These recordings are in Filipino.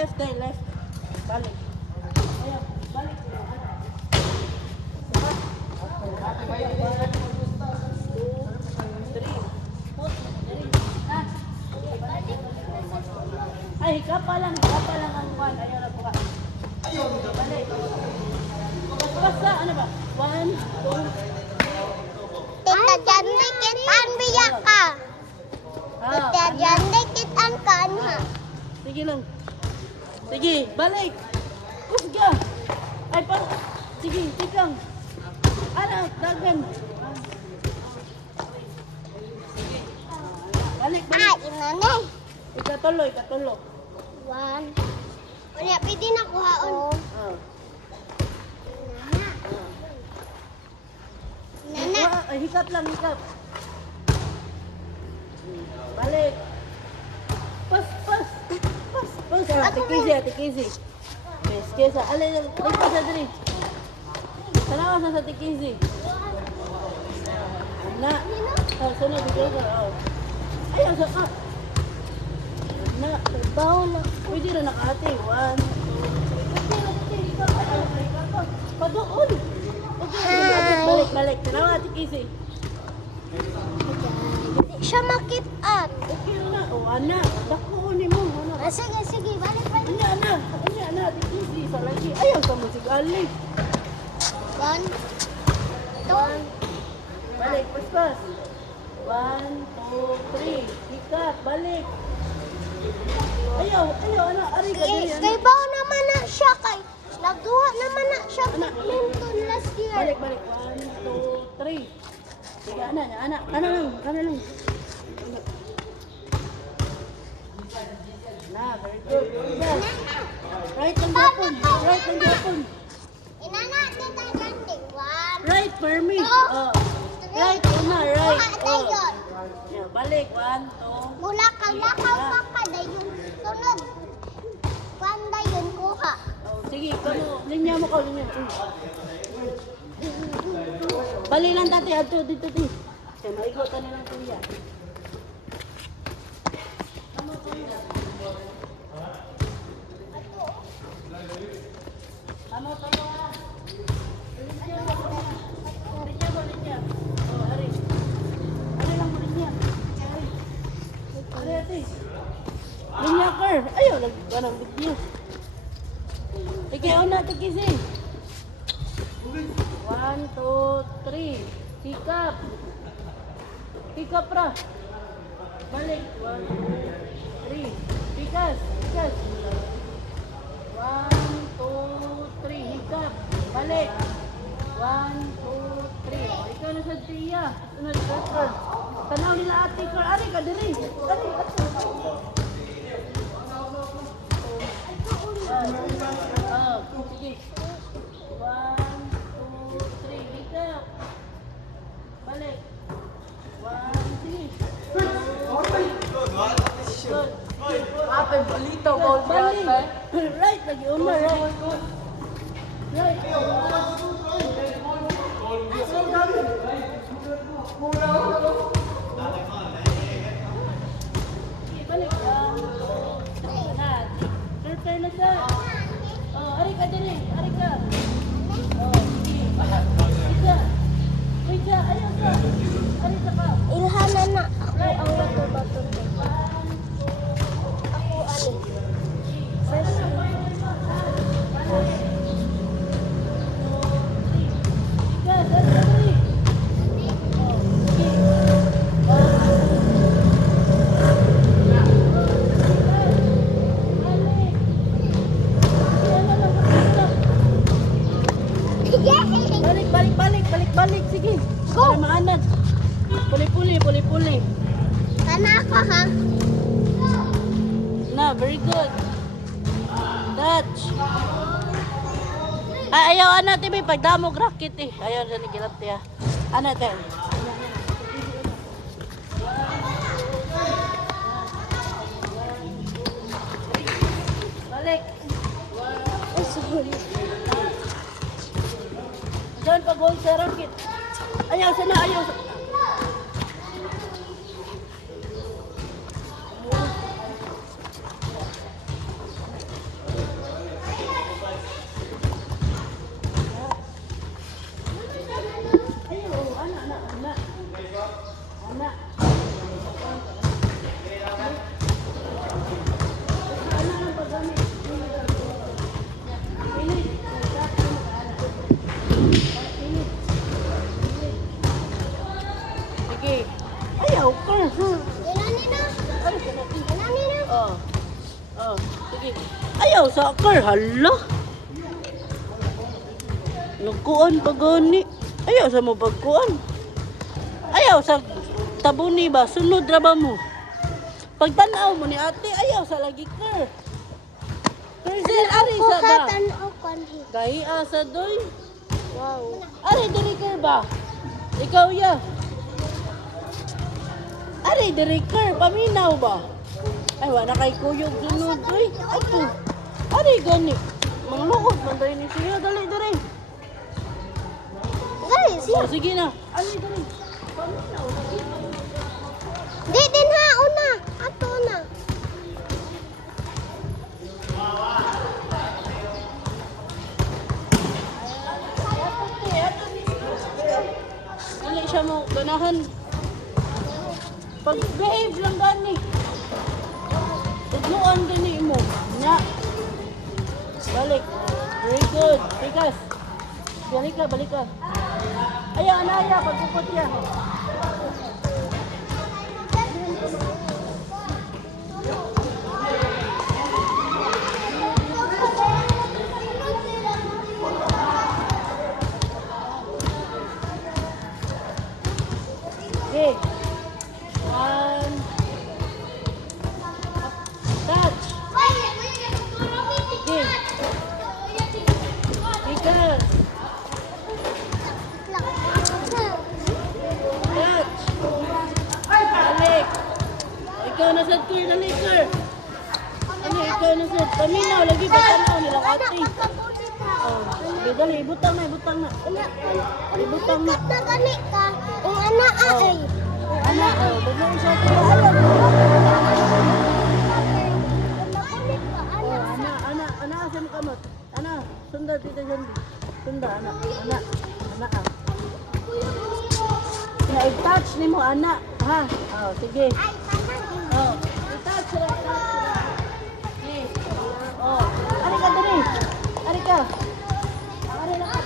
Left tayo, left. Balik. Ayan, balik. Ay, hikapa lang ang one. Ayaw na buka. Balik. Basta, ano ba? 1, 2. Tita Jan, dikit ang biyak ka. Tita Jan, dikit ang kanha. Sige lang. Sige, balik. Usga. Ay, pa. Sige, tikang. Ano, dagan. Balik, Ay, balik. inanay. Ikatulo. 1. Unya, pwede na kuhaon. Ah. Nana. Ay, hikap lang, hikap. Balik. Pas. Ate Kizzy. Yes, kesa. Alay, pa sa diri. Tanawa sa Ate Kizzy. Na. Sunod, bigay ka. Ayaw, sa ka. Na, trabaho na. Pwede na nakati. 1, 2, 3. Padoon. Okay, balik. Tanawa, Ate Kizzy. Hindi siya makit-at. Okay na. O, anak. Dakunin mo. Sige, balik. Anya, Ate Kizzy. Sa lagi. Ayaw sa musik alay. 1, 2. Balik, pas. 1, 2, 3. Hikat, balik. Ayaw, ano, ari ka diri. Kay bao naman na siya kay. Nagduha naman na siya badminton last year. Balik. 1, 2, 3. Sige, anak. Ano lang. Na, very good. Yes. Right ang Japon. Inana, tita Gandhi. 1. Right, permi. Oh. Right, una, right. Dayon. Yeah, balik, 1, 2. Mula lakaw pa ka dayon. Sunod. Panda yun kuha. Oh, sige, linya mo. Bali lang tati, ato dito ti. Kaya maikutan nilang kuya. Tama ah. Linya. Oh, ari. Ari lang mo linya. Ari ate. Linya ker. Ayaw, nagbanang video. Ikaw na, Tikisi. 1, 2, 3. Hikap. Hikap ra. Balik. 1, 2, 3. Pikas. 1, 2, 3. Hikap. Balik. 1, 2, 3. Ikaw na sa tiya. Sunod ka. Tanaw nila ate ko. Ari ka diri. Ari. Sige. 1, 2, 3. Hikap. Balik. 1, 3. Good. Apa balito gold Balik. Right. Lagi umar. Right. Balik. Na. Turtle na siya. Oh, ari ka diri. Ari ka. Oh, sige. Isa. Ayaw ka. Ari ka pa. Ilhanan na ako ang bato-bato. Ako ano? Balik. Sige. Go. Para maanad. Puli-puli. Kana ako ha? Na, very good. Touch. Ay, ayaw natin may pagdamog racket eh. Ayaw na nagilap niya. Natin. Balik. Oh, sorry. Diyan pag-hold sa racket. Ayaw sana. Ayaw, Ker. Inani na. Ay, kanati. Inani na. Oh. Oh, sige. Ayaw sa Ker. Hala. Nagkuan pa gani. Ayaw sa mo pagkuan. Ayaw sa tabuni ba? Sunod ra ba mo? Pagtanaw mo ni ate, ayaw sa lagi Ker. Kerzel, ari sa ba? Tanaw kanhi. Gahi asa doy. Wow. Ari diri Ker ba? Ikaw ya. Ari diri Ker, paminaw ba? Ay wala kay kuyog sunod doy. Ato. Ari gani. Mangluod man diri ni siya dali diri. Guys, Oh, sige na. Ari diri. Paminaw. di din ha una. Ato na. Dali siya mo ganahan. Pag-behave lang gani. Tugnuan gani mo. Nya. Balik. Very good. Tikas. Balik ka, balik ka. Ayaw, anaya, pagkupot ya. Okay. One. Touch. Okay. Tikas. Touch. Balik. Ikaw na sad Ker, dali Ker. Ano, ikaw na sad. Paminaw, lagi ba tanaw nilang ate? Oh, dali, ibutang na, ibutang na. Ibutang na. Na gani ka. Ang ana ay. Ana, oh, bagay siya Ker. Ayaw. Oh, ana, asa mo kamot? Ana, sunda dito dyan. Sunda, ana. Na-touch ni mo, ana. Ha? Oh, sige. Ay, kanang. Oh, i-touch lang, Okay. Oh, ari ka dali. Ari ka. Ari lang ka.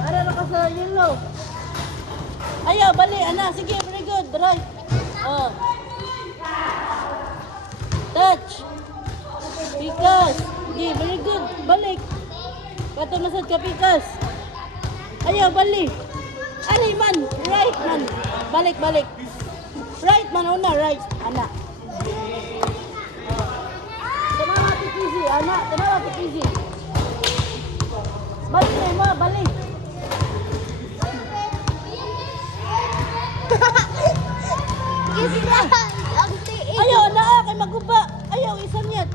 Ari lang ka sa yellow. Ayaw, bali, ana. Sige, very good. Right. Oh. Touch. Pikas. Sige, very good. Balik. Kato masad ka, Pikas. Ayaw, bali. Ali man. Right man. Balik, balik. Right man, una. Right. Ana. Tanawa ti Kizzy. Ana, tanawa ti Kizzy. Balik na mo, balik. Gisa. Ang tiis. Ayaw, ana, kay maguba. Ayaw, isang yan.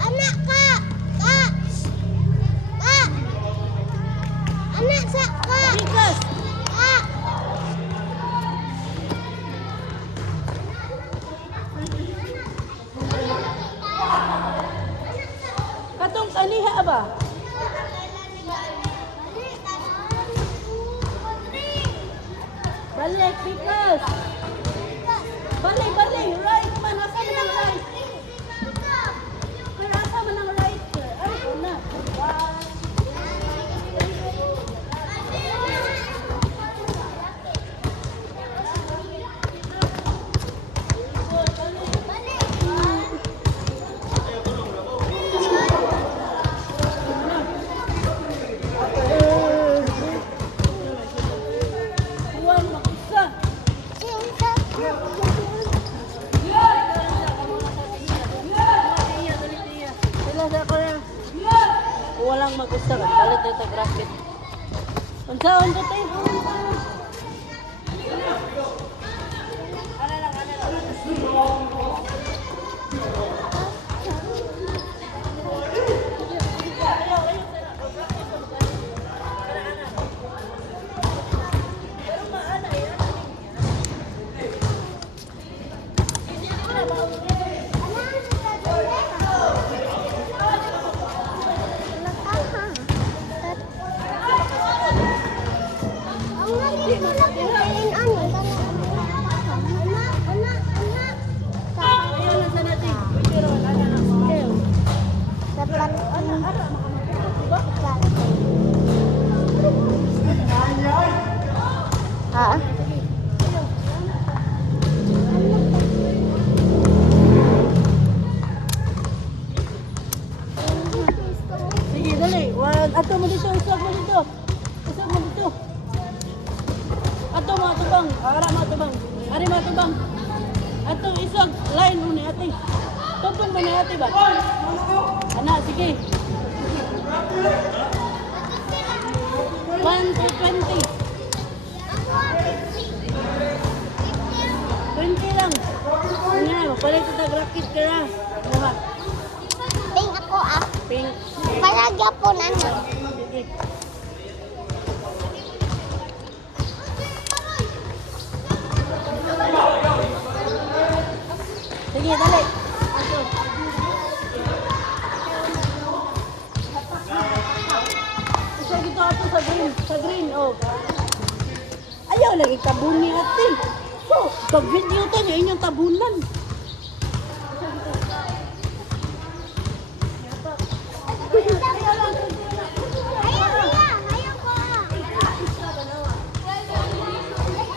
Anak ka. Ka. Ka. Anak sa ka. Pikas. Ka. Katong kaniha ba? Balik, Pikas. Balik, balik. Right man. Asa man ang right? Pero asa man ang right? Ay, ito na. One. One, mag-isa. Sila sa ako na. Walang mag-usta ka. Palit na sa graphic. Unsaon ko tayo? Ato isog, line mo ni ate. Tutong mo ni ate ba? Ana, sige. 1 to 20. 20 lang. Nga, mapalit ito rakit ka na. Muha. Ping ako ah. Pink. Palagya po na na. Sige. Sige, dali. Isa dito ato sa green. Sa green, oh. Ayaw lagi tabun ni ate. So, pag-video to niya, inyong tabunan. Ayaw kuya. Ayaw ko ah.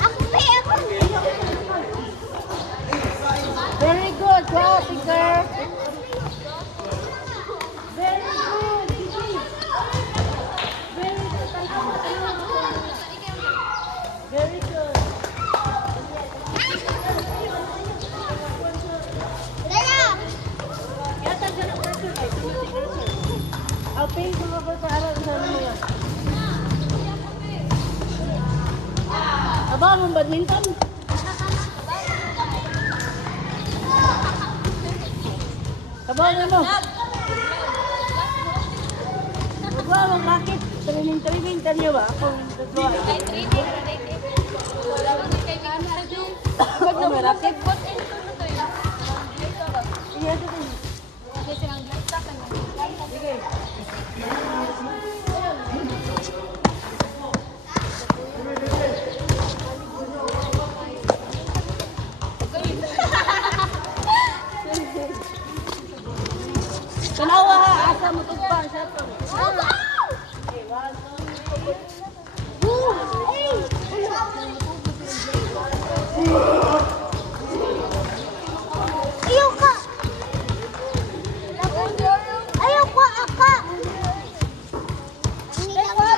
Ako pa ako. Very good, wow, Tinker. Very good, Gigi. Very good, tanawa, tanawa. Very good. Dala. Yata siya na pressure kay I'll pay mga para sa ano mo yan. Aba, mong badminton? Sabaw na mo. Sabaw, mong rakit. Training kanyo ba? Ako, nagagawa. Oh, may rakit. Iya, ito din. Sige. Tanawa ha, asa mo tugpang siya to. Okay, 1, 2, 3. Ayaw ka. Ayaw ko aka. Hindi lang na.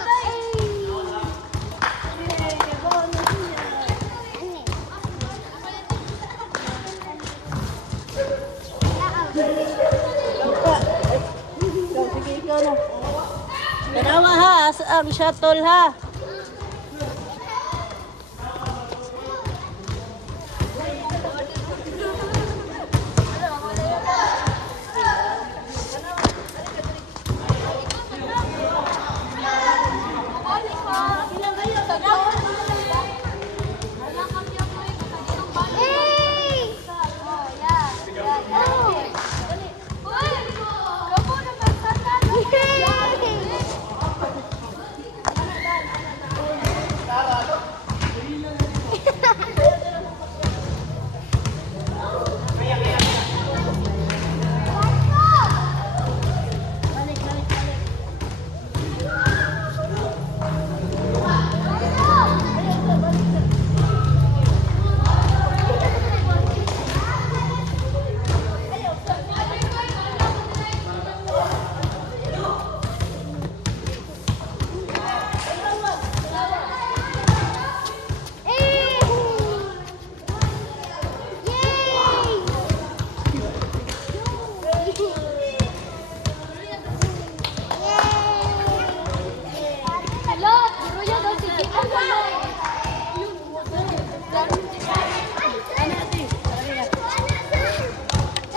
Sige, ikaw na. Tanawa ha, asa ang shuttle ha. Hey!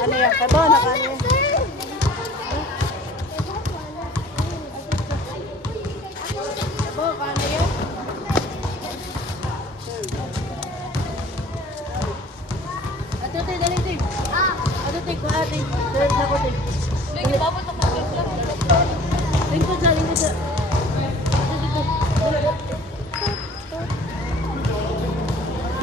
Ano yan? Sabaw na kanya. Sabaw ka na yan. Ato tayo, dali tayo. Ato tayo, kuha tayo. Dali na ko tayo. Lingkod sa, lingkod sa.